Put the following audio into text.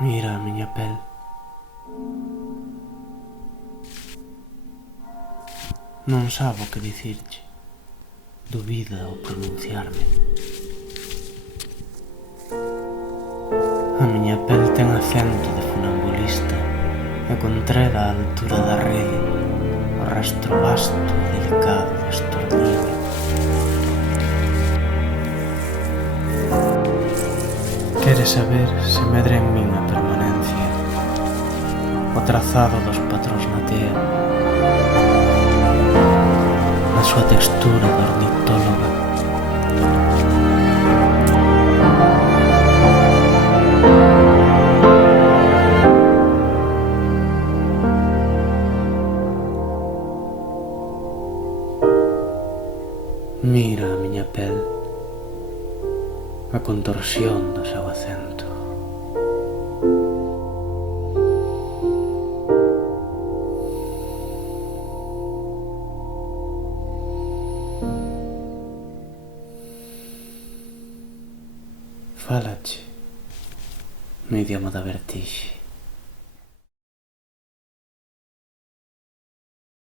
Mira a miña pel. Non sabo que dicirche. Dubida ao pronunciarme. A miña pel ten acento de funambulista e contrela a altura da rede o rastro vasto e delicado do estorniño. Quere saber se medra en min a permanencia, o trazado dos patróns na tea, na súa textura de ornitóloga. Mira a miña pel, a contorsión do seu acento. Fálache no idioma da vertixe.